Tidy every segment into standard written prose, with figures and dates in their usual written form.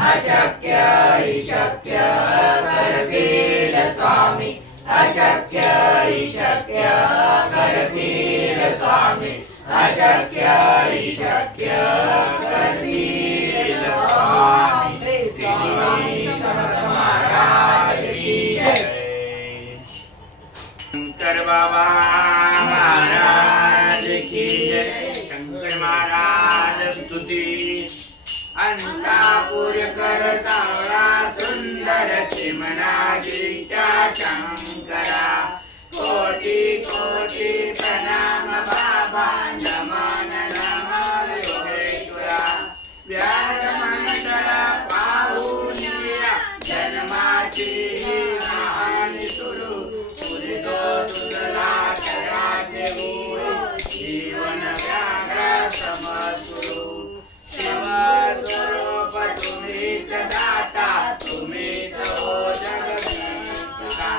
अशक्य हि शक्य करतील स्वामी, अशक्य हि शक्य करतील स्वामी, अशक्य हि शक्य करतील स्वामी। स्वामी समर्थ महाराज की जय। शंकर बाबा महाराज की जय। शंकर महाराज स्तुती। अंतापुर कर सावळा सुंदर चिमणाजीच्या शंकरा, कोटी कोटी प्रणाम बाबा, नमन नम योगेश्वरा। व्यास मंडळ पाहून जन्माची कहाणी सुरू, उदितो तुझला तयाचे मूळ, जीवन व्याघ्र समसुरू। शिवस्वरूप तुम्हीच दाता, तुम्हीच हो जगदीश्वरा।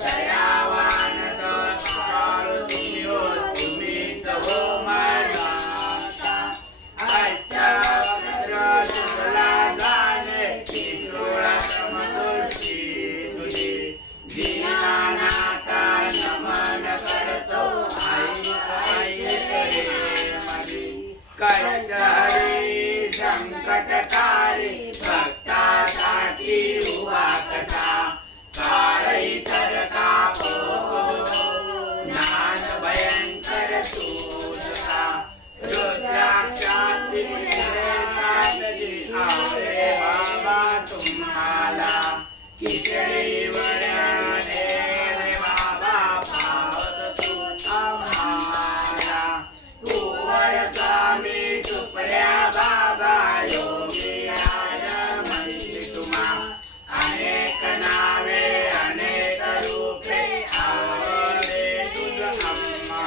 दयावान दयाळू तुम्ही हो, तुम्हीच हो माता। अष्टवक्र तुला गाणे, किशोरा समदुर्शी तुझी। दीनानाथा नमन करतो, आई आई मधी। कष्टहरी संकटकारी, भक्तासाठी उभा कसा। काळी तर कापो, ज्ञान भयंकर तुझा। रुद्राक्षांती तातजी आवडे बाबा तुम्हाला खिचडी वड्याने रे बाबा पावत तू आम्हाला तुवर स्वामी सुपड्या बाबा योगी राज म्हणते तुम्हा अनेक नावे अनेक रूपे आवडे तुझ अम्मा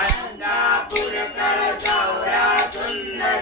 अंदापूर कर गौरा सुंदर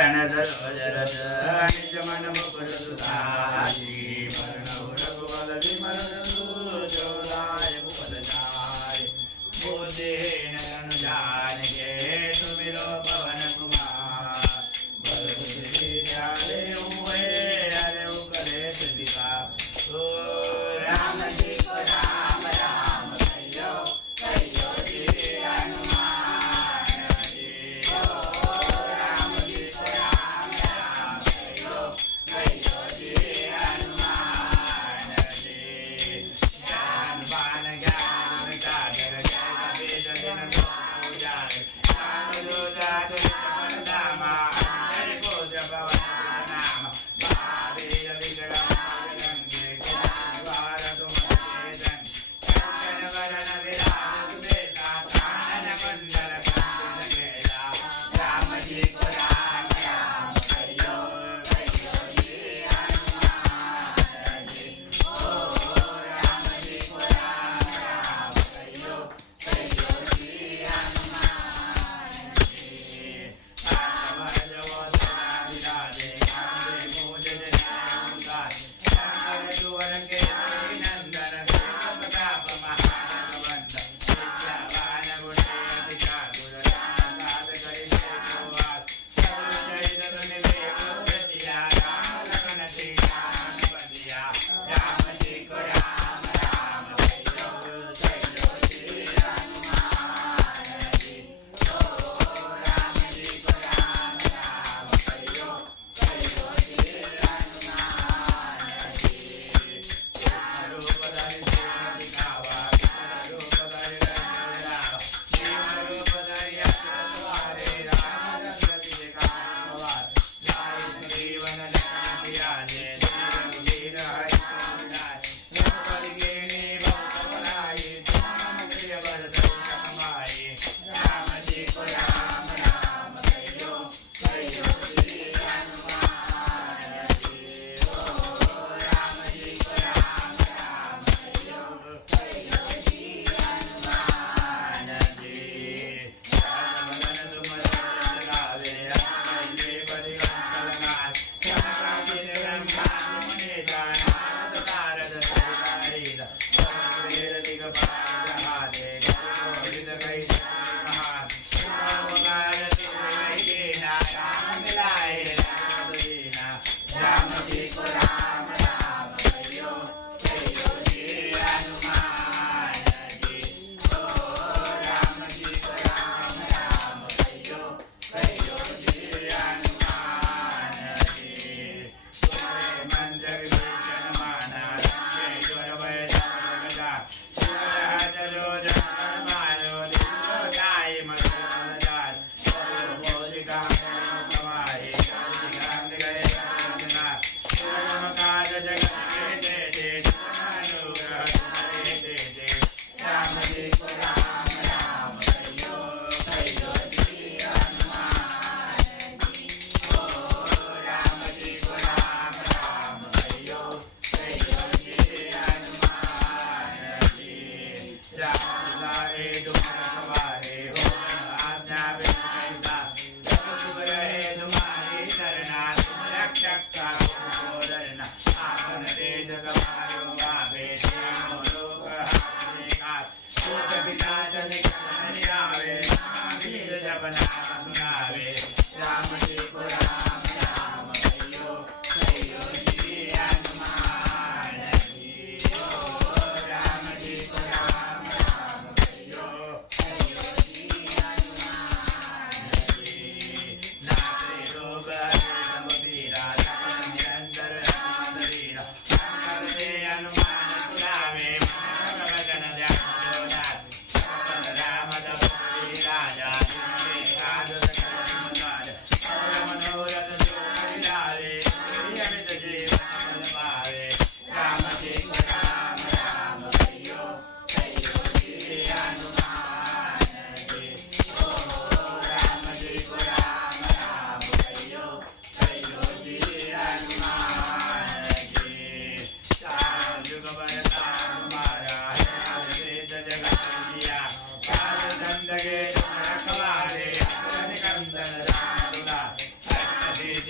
रणधर जरद निज मन मुकुर सुधारी मरण रघुबल विमल जसु जोदाय कुल जाय बुद्धिहीन जन जानिके सुमिरो पवन कुमार बल बुद्धि विद्याले हुए अरे करे सिद्धिका ओ राम जी को राम राम कहियो कहियो जी हनुमान जी ओ राम जी को राम राम कहियो कहियो जी हनुमान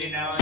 Take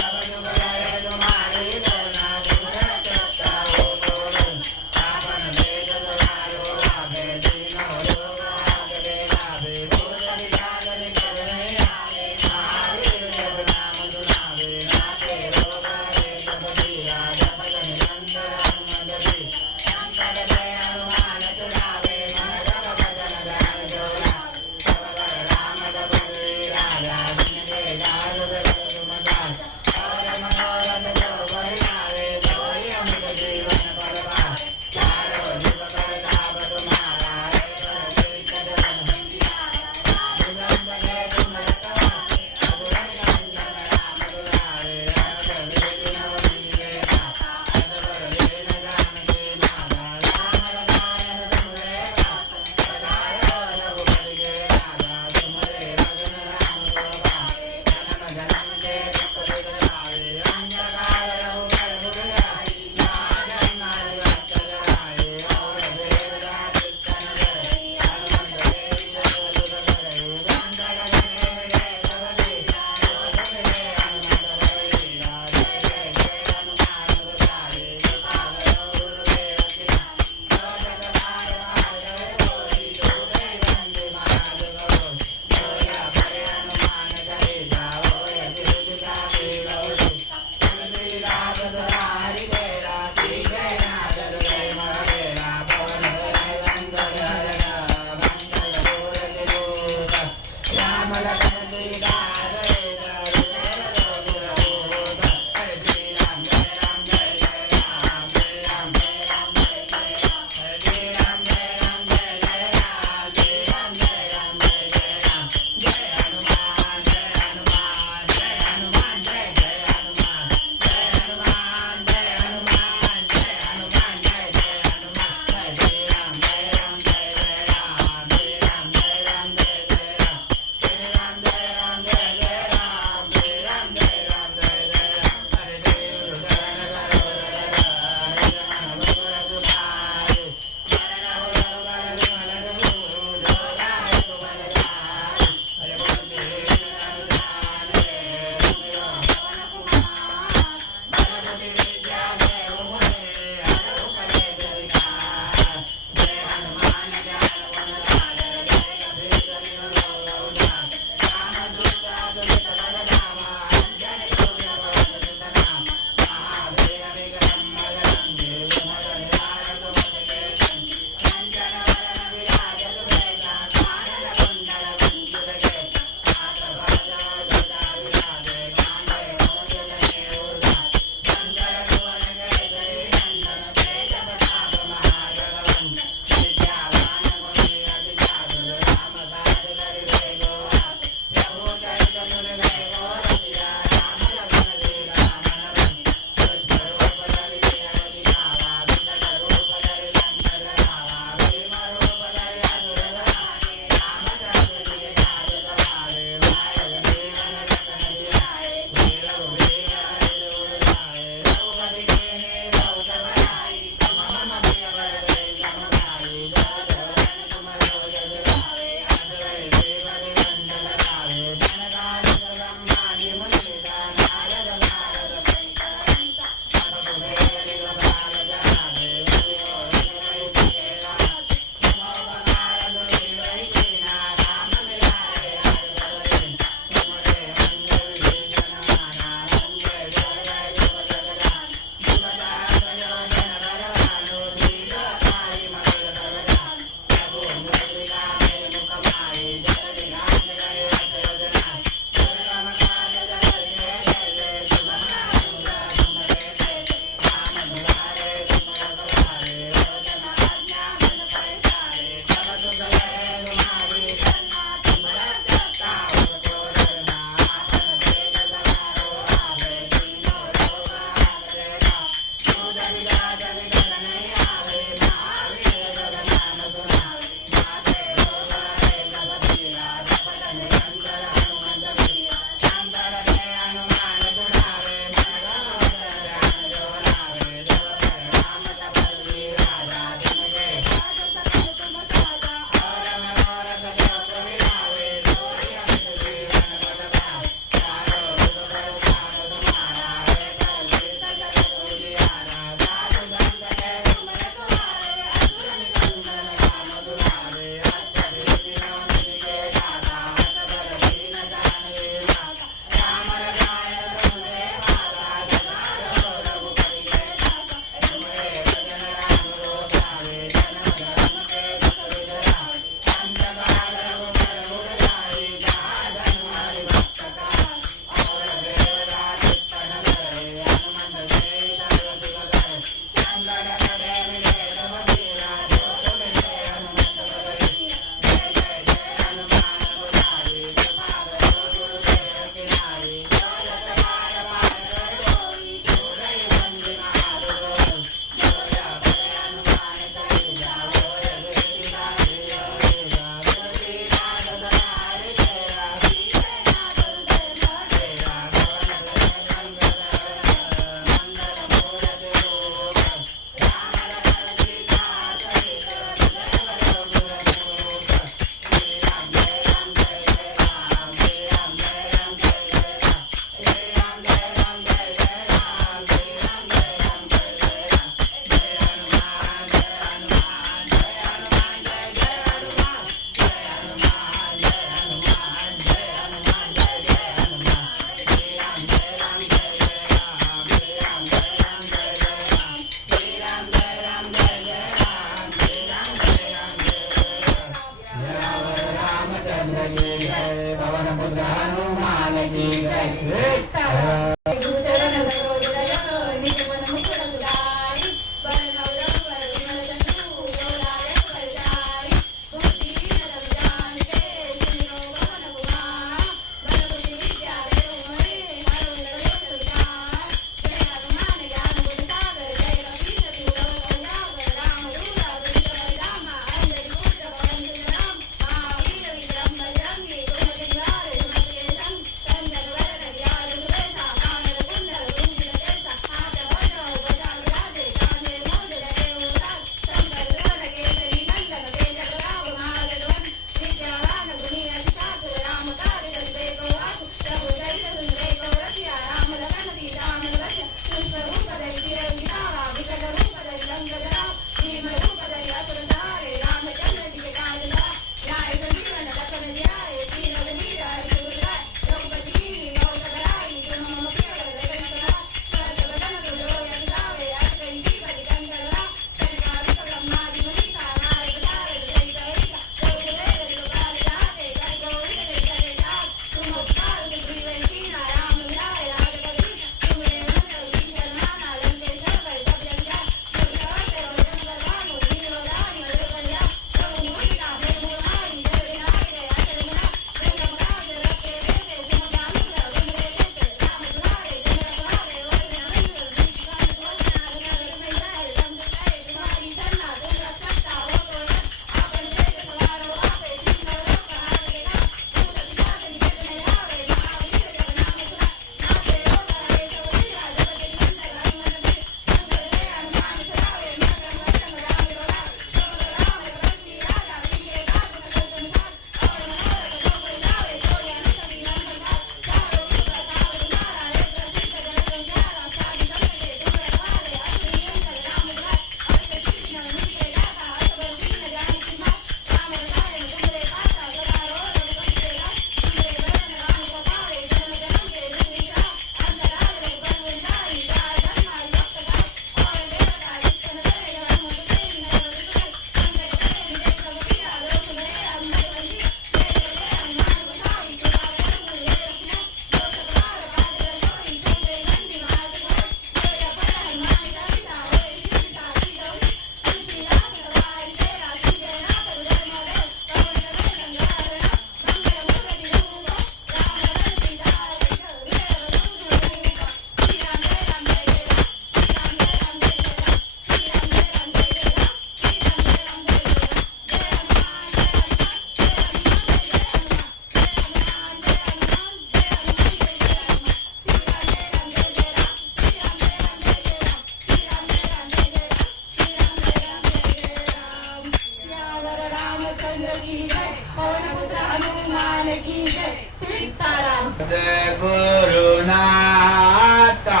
गुरुनाथा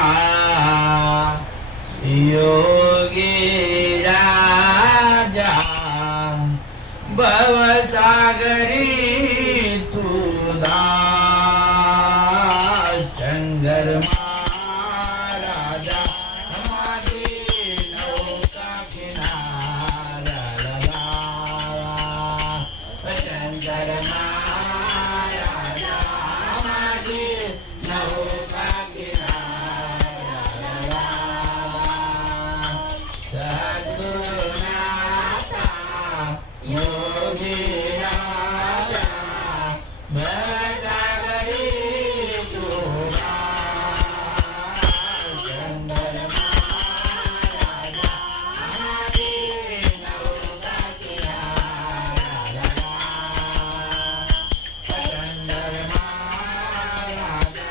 योगी राजा भवसागरी तुदा शंकर महाराजा हमारी नौका किनारा लगा शंकर महाराजा हमारी नौका किनारा लगा सद्गुरुनाथा योगी राजा भवसागरी तुदा शंकर महाराजा हमारी नौका किनारा लगा शंकर महाराजा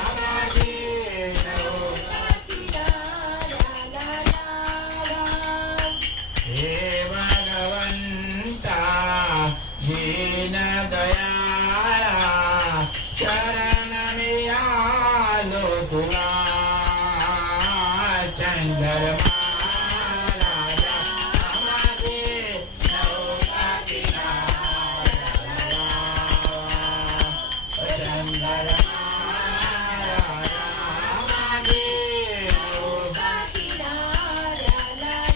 हमारी नौका किनारा लगा हे भगवंता दीन दयाळा शरण मी आलो तुला शंकर महाराजा हमारी नौका किनारा लगा शंकर महाराजा हमारी नौका किनारा लगा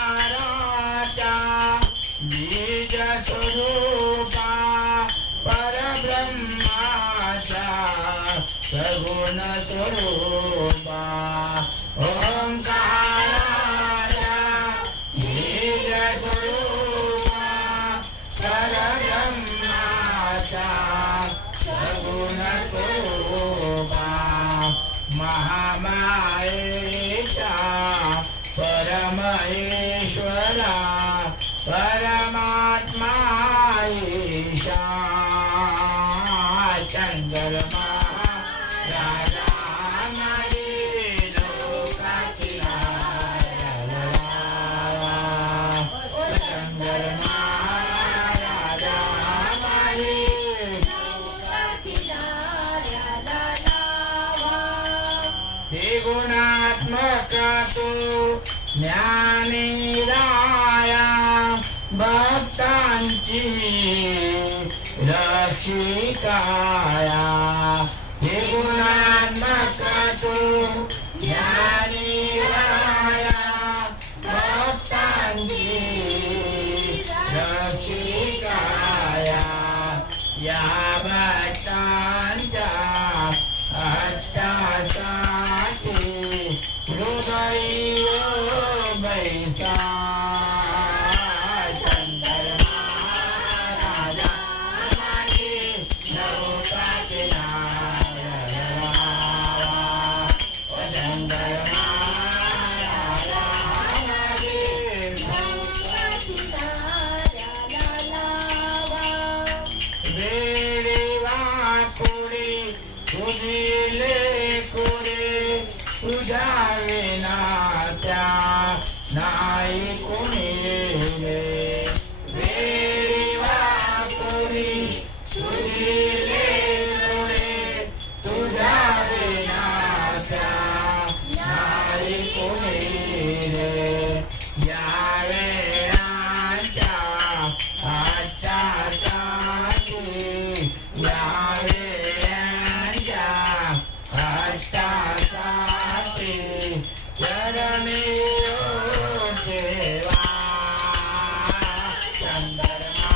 ओंकाराचा बीज स्वरूपा परब्रह्म ब्रह्माचा सगुण स्वरूपा ओंकाराचा बीज स्वरूपा परब्रह्माचा सगुण स्वरूपा महामायेचा परमेश्वरा परमात्मा ईशा चंद्रमा राजा हमारी लोकाची चंद्रमा राजा हमारी हे गुणात्मक तू ज्ञानीराया भक्तांची रक्षिकाया हे गुणात्मक तू ज्ञानीराया भक्तांची रक्षिकाया या भक्तांच्या अट्टासाठी हृदय बैसा चंद्रमा राजा हमारी नौकाचे चंद्रमा राजा हमारी वेळी वाकुडी तुझिले कुडे तुझ्या विनात्या नाही कुणी वेळी वाकुडी तुझिले कुडे तुझ्या विनात्या नाही कुणी या वेळाच्या आजच्या साठी या वेळाच्या अष्टासाठी चरणी देवा चंद्रमा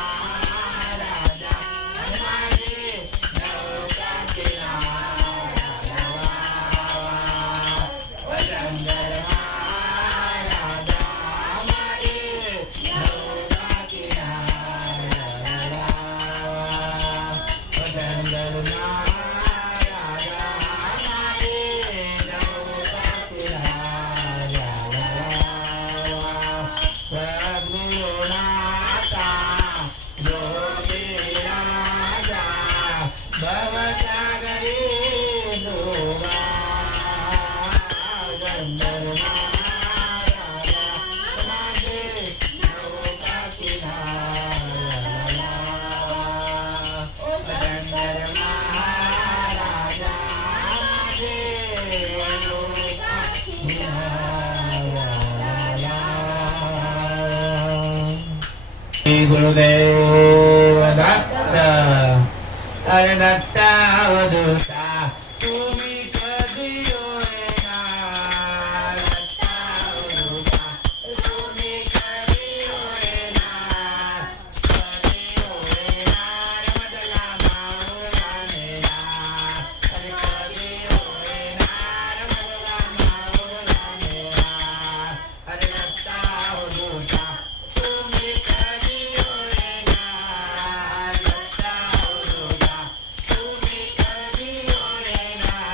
राजा हमारी नौकाची चंद्रमा राजा हमारी नौकाची चंद्रमा सद्गुणाचा ज्योतिराजा भवसागरी डोबा चंद्रमा राजा माझे नौकाची चंद्रमा राजा माझे नौकाची गुरुदेव दत्त अरे दत्ता अवधूता तुम्ही कधी होणार दत्ता अवधूता तुम्ही कधी होणार कधी होणार मधला माऊला नेणार अरे कधी होणार मधला माऊला नेणार अरे दत्ता अवधूता तुम्ही कधी होणार दत्ता अवधूता तुम्ही कधी होणार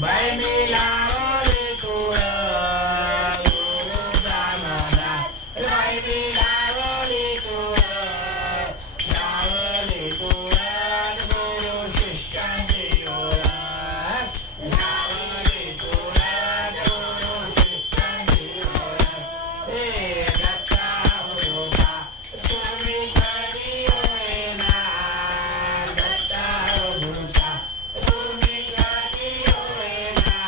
बाई मी लावली कुळ गुरुचा मनात बाई मी लावली कुळ गुरु शिष्यांची ओळख लावली कुळ गुरु शिष्यांची ओळख हे दत्ता गुरुबा तुम्ही कधी होईना दत्ता गुरुबा तुम्ही कधी होईना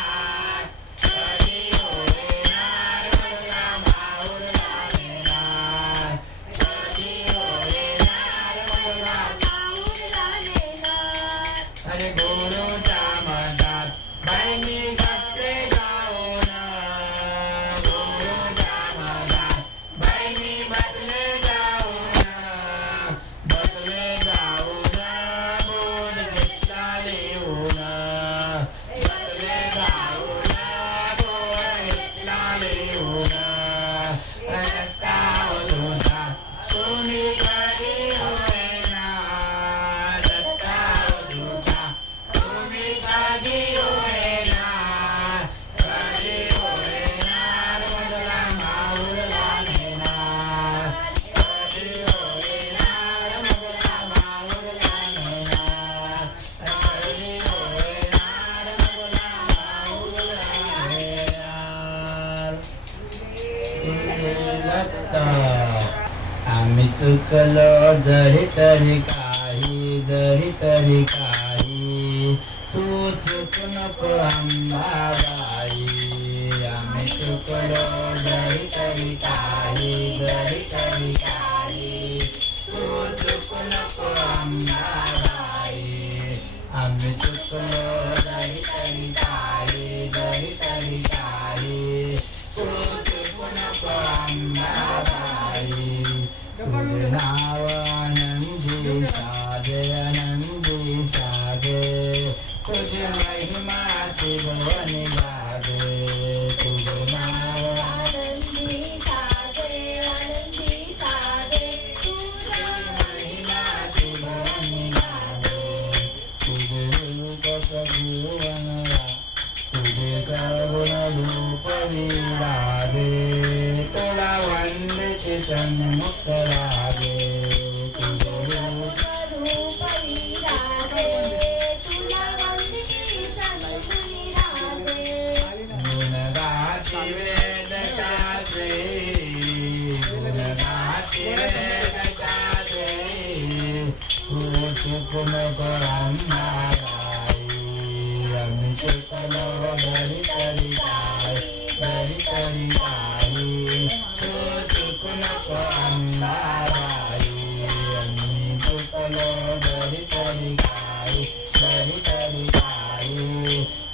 कधी होईना मुलगा माहुरला नेणार कधी होईना मुलगा माहुरला नेणार अरे गुरुच्या मनात बाई मी बसले जाऊन गुरुच्या मनात बाई मी बसले जाऊन बोध घेतला लिहून बसले जाऊन बोध घेतला लिहून दत्ता गुरुचा तुम्ही कधी होईना दत्ता गुरुचा तुम्ही कधी होईना कधी होईना मुलगा माहुरला नेणार कधी होईना मुलगा माहुरला नेणार कधी होईना मुलगा माहुरला नेणार दत्ता आम्ही चुकलो जरी तरी काही तू चुकू नको अंबाबाई आम्ही चुकलो जरी तरी काही तू चुकू नको अंबाबाई आम्ही चुकलो जरी तरी काही तू चुकू नको अंबाबाई तुझे नाव आनंदी सागे तुझे महिमा त्रिभुवनी गागे तुझे नाव आनंदी सागे तुझे महिमा त्रिभुवनी गागे तुझे रूप सगुण तुझे सगुण रूप विरागे तुला वंदित सन्मुख रागे तुझे रूप गुण गाती वेद गाते तू चुकू नको अंबाबाई आम्ही चुकलो घरी तरी काही तू चुकू नको अंबाबाई आम्ही चुकलो घरी तरी काही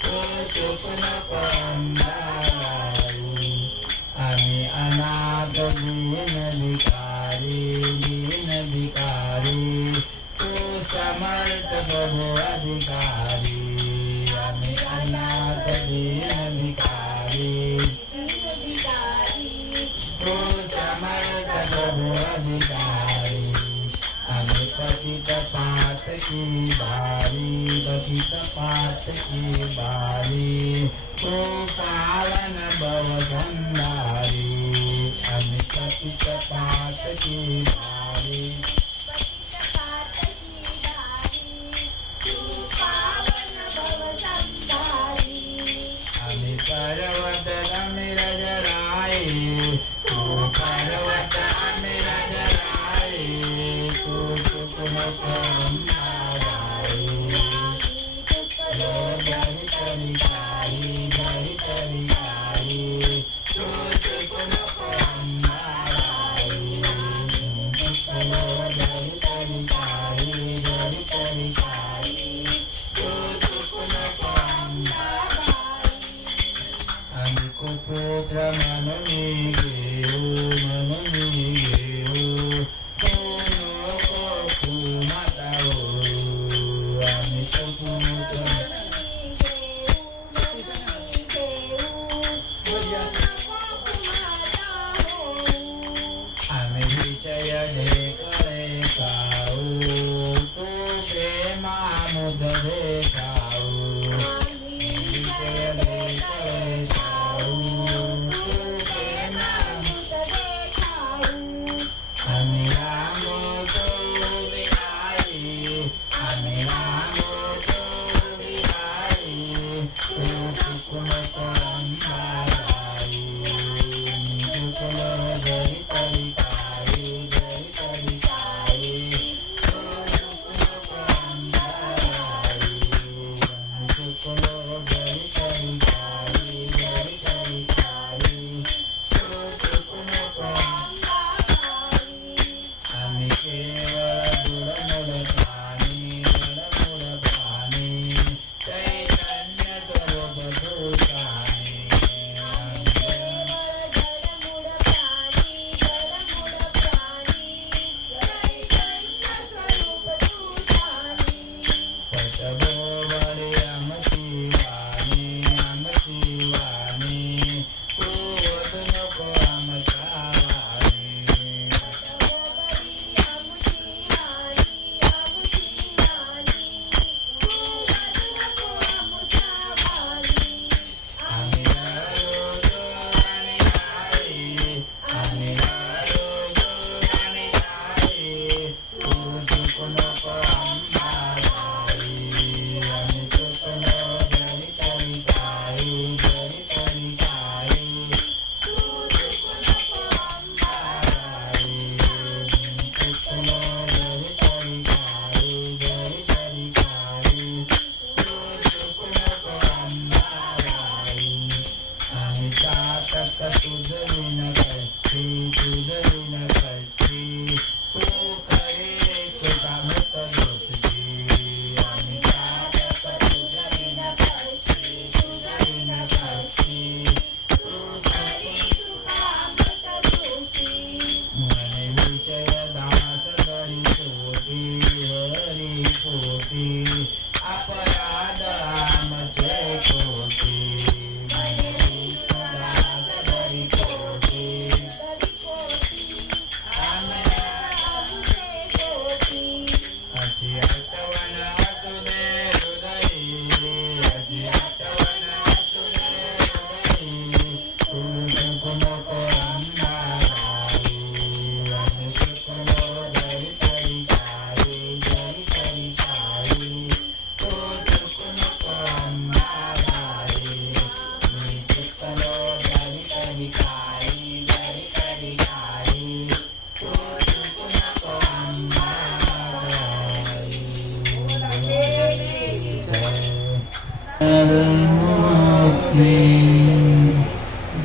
तू चुकू नको अंबाबाई आम्ही अनाथ दीन भिकारी तू समर्थ बहु अधिकारी आम्ही अनाथ दीन भिकारी तू समर्थ बहु अधिकारी आम्ही पतित पात की बारी तू पावन भव संधारी आम्ही पतित पात की बारी आम्ही पर्वत रमिरजराई तू पर्वत रमिरजराई तू चुकू नको अंबाबाई घरी तरी काही तू चुकू नको अंबाबाई घरी तरी काही तू चुकू नको अंबाबाई आम्ही कुपुत्र म्हणून घेऊ तू नको माता हो आम्ही कुपुत्र आम्ही विषय ढेकळे खाऊ तू प्रेमामुद दे खाऊ विषय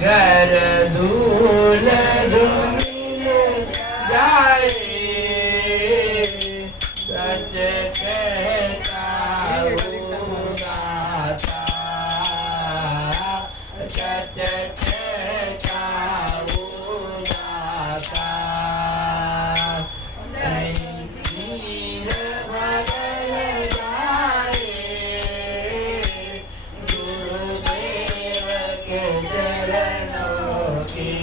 घर धूल धूमिल जाए सच कहता हूँ दाता सच कहता हूँ दाता तीर बदल जाए गुरुदेव के चरणों की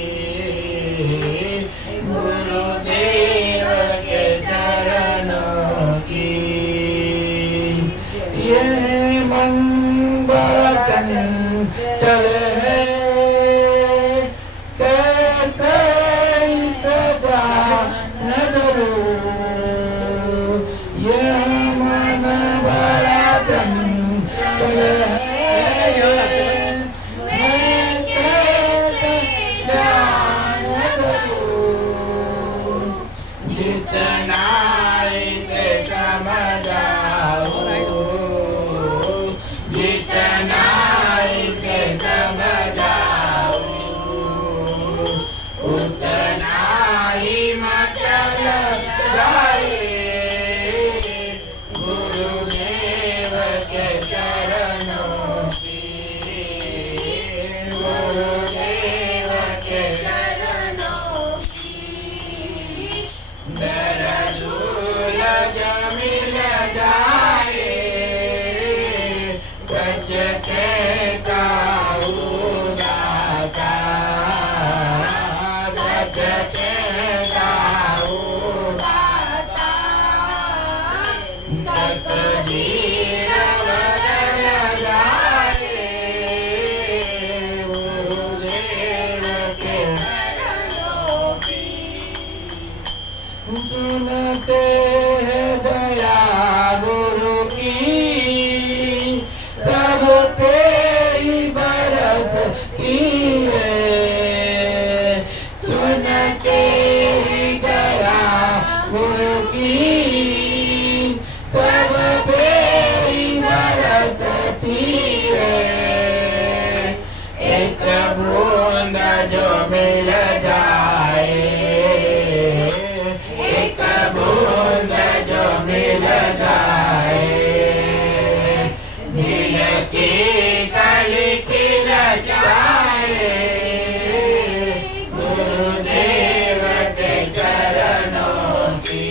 गुरुदेव के चरणों की ये मन बड़ा चंचल है कैसे सदा नजरो ये मन बड़ा चंचल है जितना इसे समझाओ जितना इसे समझाओ उतना ही मतलब जाए गुरुदेव के चरणों की गुरुदेव के चरणों की दरदूल जमिल जाए सच कहता हूँ दाता सच कहता हूँ दाता तकदीर बदल जाए गुरुदेव के चरणों की सुनते हैं दया गुरु की सब पे ही बरसती है सुनते ही दया गुरु की सब पे ही बरसती है एक बूंद जो मिल जाए एक बूंद जो मिल जाए दिल की कली खिल जाए गुरुदेव के चरणों की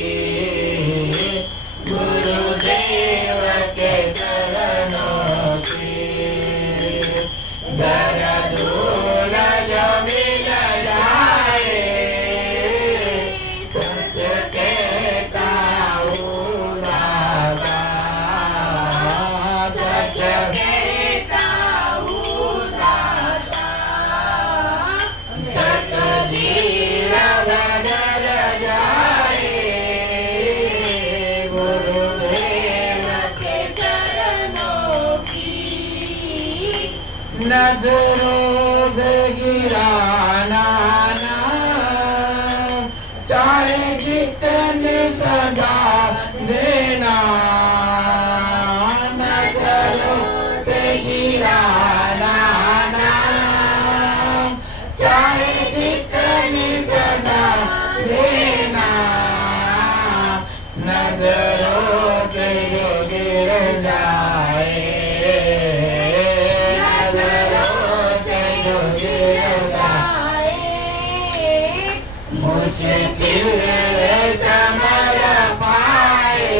गुरुदेव के चरणों की दरदूल जो मिल जाए सच कहता हूँ दाता सच कहता हूँ दाता तकदीर बदल जाए गुरुदेव के चरणों की नजरों से गिराना ना चाहे जितने सदा देना नजरों से गिराना ना चाहे जितने सदा देना नजरों से जो गिर जाए नजरों से जो गिर जाए मुश्किल समझ पाए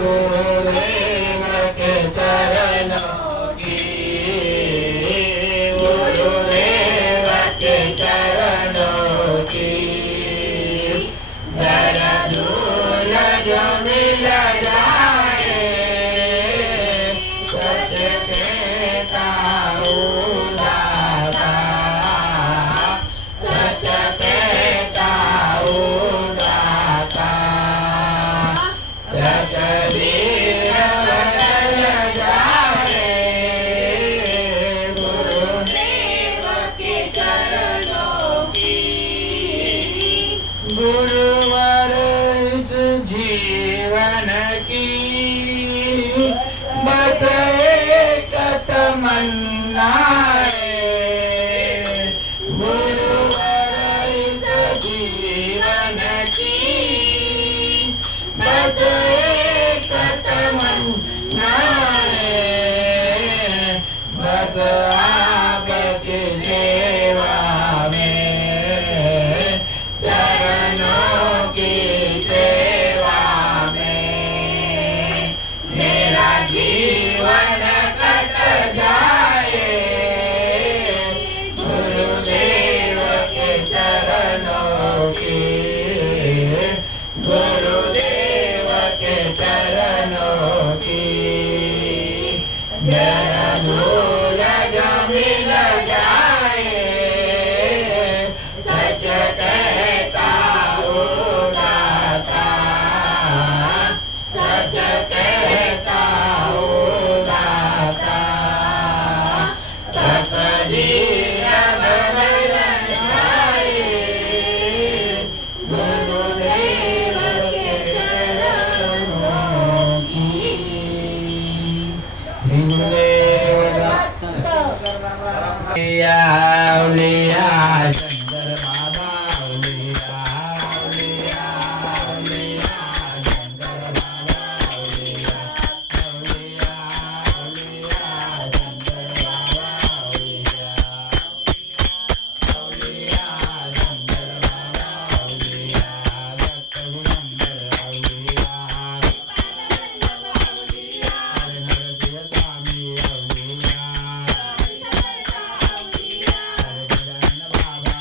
गुरुदेव के चरणों की गुरुदेव के चरणों की दरदूल जो मिल जाए सच कहता हूँ दाता सच कहता हूँ दाता तकदीर बदल जाए गुरुदेव के चरणों की गुरुवर इस जीवन की बस जय धूल जो मिल जाए सच कहता हूँ दाता सच कहता हूँ दाता तकदीर बदल जाए गुरुदेव के चरणों की गुरुदेव दत्त औलिया औलिया शंकर बाबा औलिया औलिया औलिया शंकर बाबा औलिया औलिया औलिया शंकर बाबा औलिया औलिया शंकर बाबा औलिया दत्त गुरंदर औलिया हरे स्वामी औलिया हरे गजानन बाबा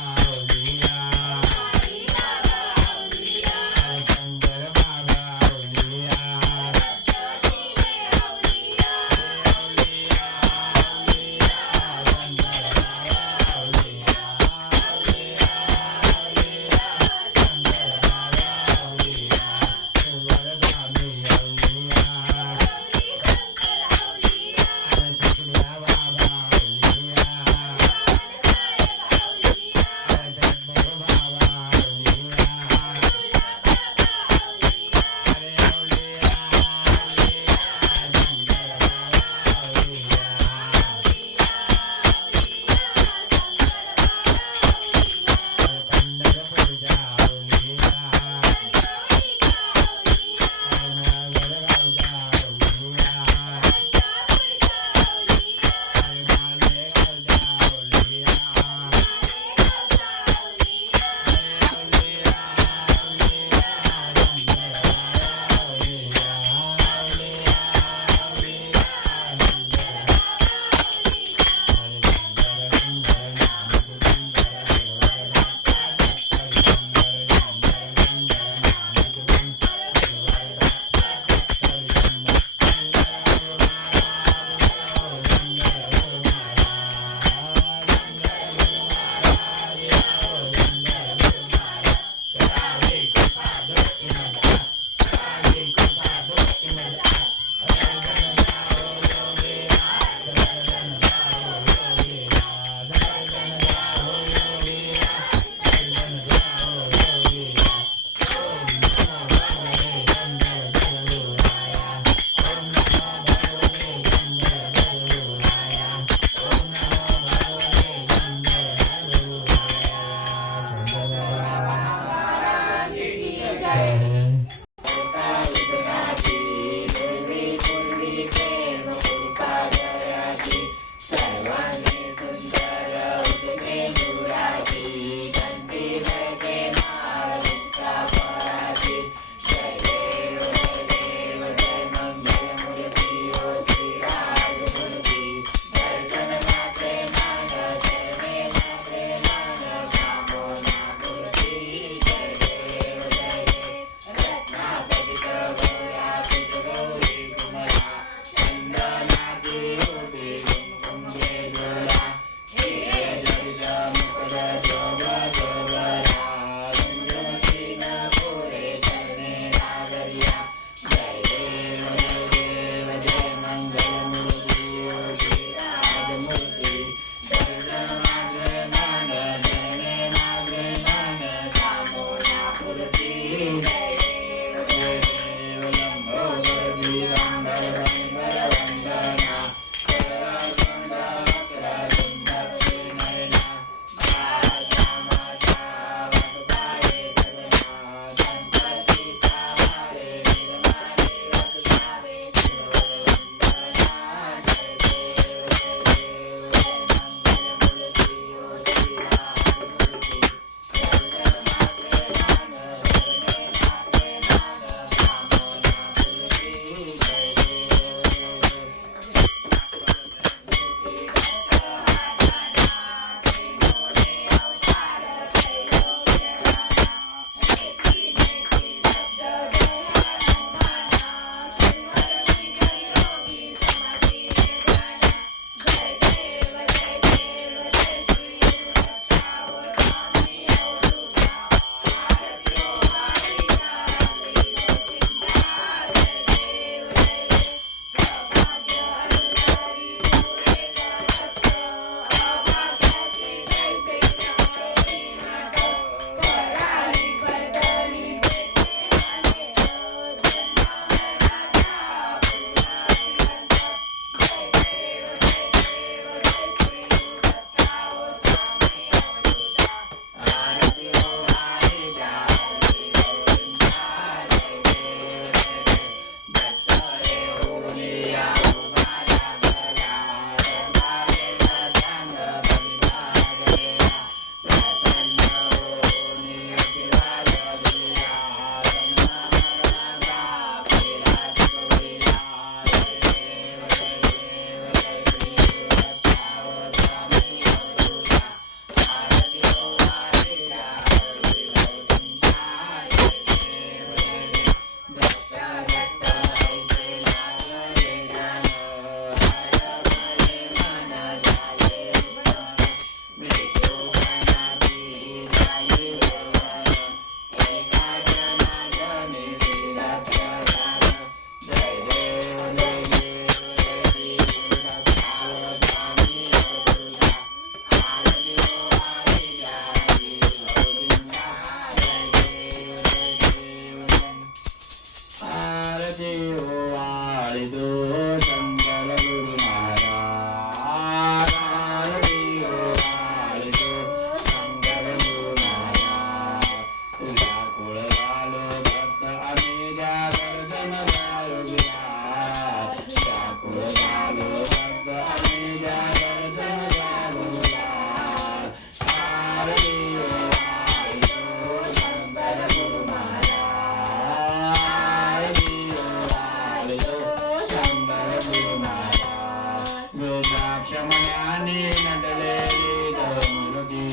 वेदाक्षमयानि नटलेली धर्मरुदी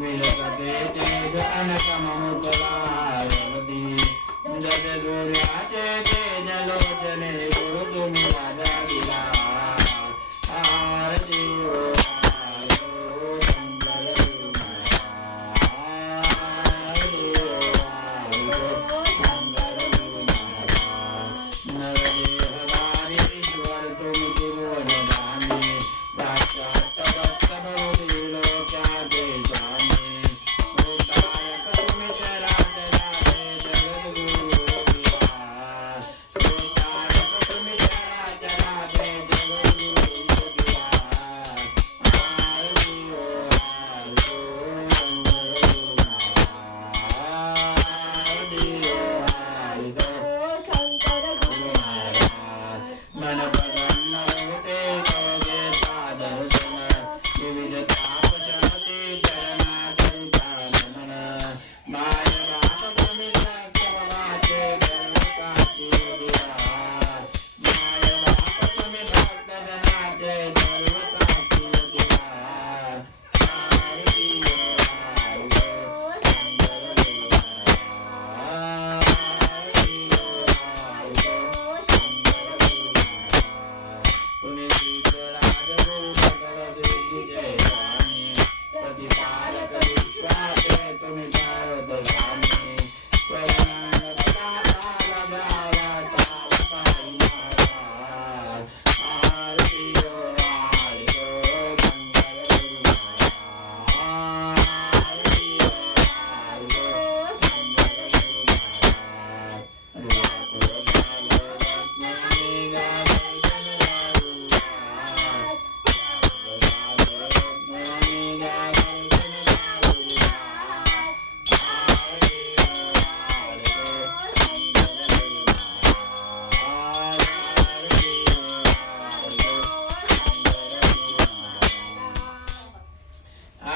विलसते तेज अनकममुकुलारवती जय सूर्याचे तेजलोचने गुरु तुम्ही राजा दिला आरती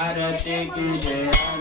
आरती की जय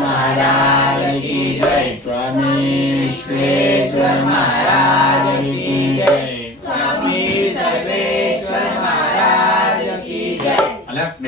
महाराज की जय स्वामी